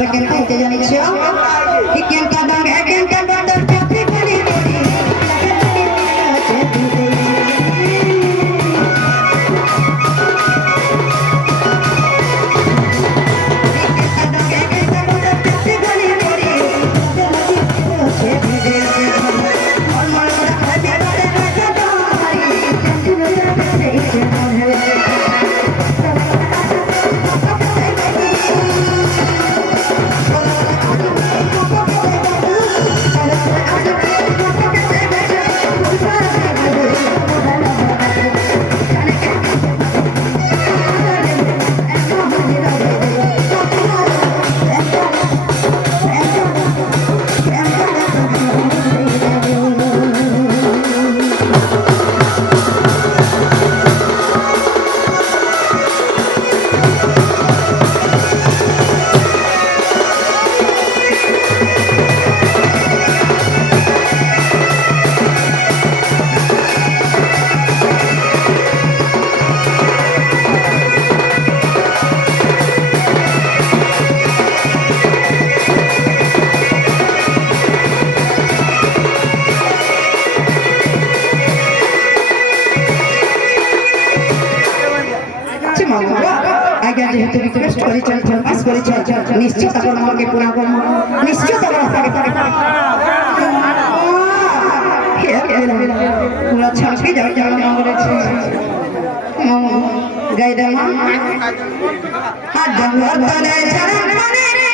Bikin kita jadi siapa? Bikin kadang bikin kadang terjadi kali ini. আগে যেহেতু request করেছেন focus করেছেন নিশ্চিত আপনার আমাকে পুরা করব নিশ্চিত আপনার আপনাকে পুরা ছাড়কে যাও যাও নাম করেছে গাইডা মা হাত ধরে চরণ মানে